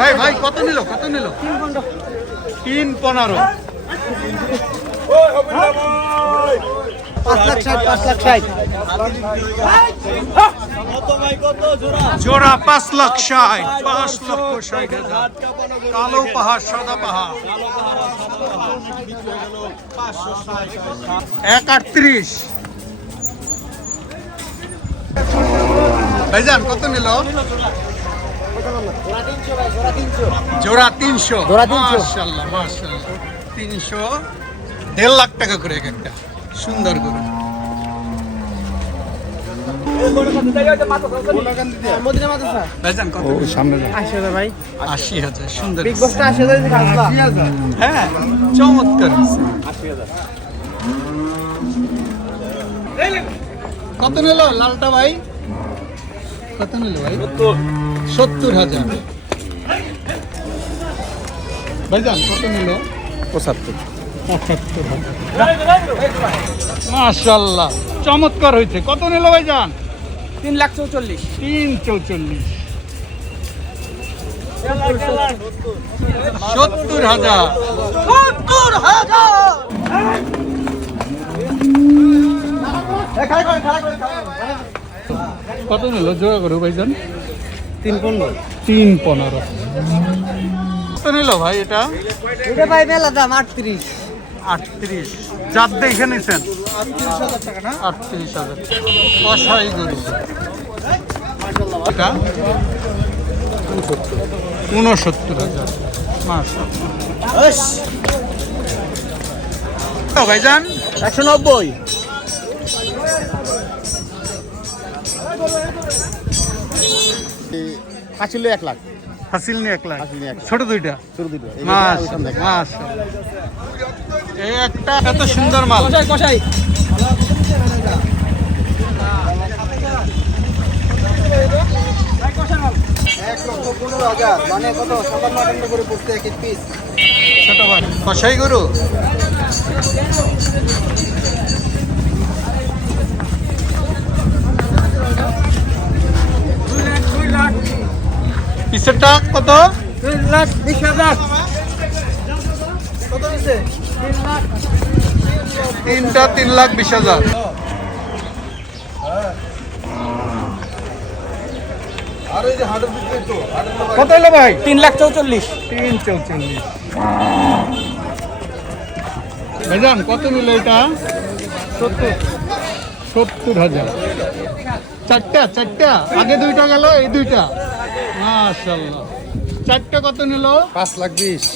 ভাই ভাই কত নিল 3.15 জোড়া 5,60,000 কালো পাহাড় সাদা পাহাড় 1.38 ভাইজান কত নিল জোড়া 300 মাশাআল্লাহ মাশাআল্লাহ 300 1.5 লাখ টাকা করে একটা সুন্দর গরু ভাইজান কত সামনে 80,000 ভাই 80,000 সুন্দর বিগ বসটা 80,000 হ্যাঁ চমৎকার 80,000 কত নিল লালটা ভাই কত নিল ভাই 70,000 ভাইজান কত নিল 75 মাশাআল্লাহ চমৎকার হয়েছে কত নিল ভাইজান 3,44,000 344 70,000 কত নিল জোড়া করো ভাইজান 3.15 কত নিল ভাই এটা ভাই মেলা দাম 38 যার দেখে নিছেন 38,000 কষাই গরু এটা 69,000 মাশাআল্লাহ ভাইজান 190 আসলে 1 লাখ হাসিল নিয়ে 1 লাখ হাসিল নিয়ে 1 লাখ। ছোট দুইটা শুরু দিল মাশাআল্লাহ এই একটা এত সুন্দর মাল কষাই 1,15,000 মানে কত 57 করে পড়তে এক এক পিস ছোট ভাই কষাই গরু পিসেরটা কত 3,20,000 কত হইছে 3,20,000 আর এই যে হাটের দিকে তো কত হলো ভাই 3,44,000 3,44 ভাইজান কত নিল এটা 70,000 চারটা আগে দুইটা গেল এই দুইটা মাশাআল্লাহ চারটা কত নিল 5,20,000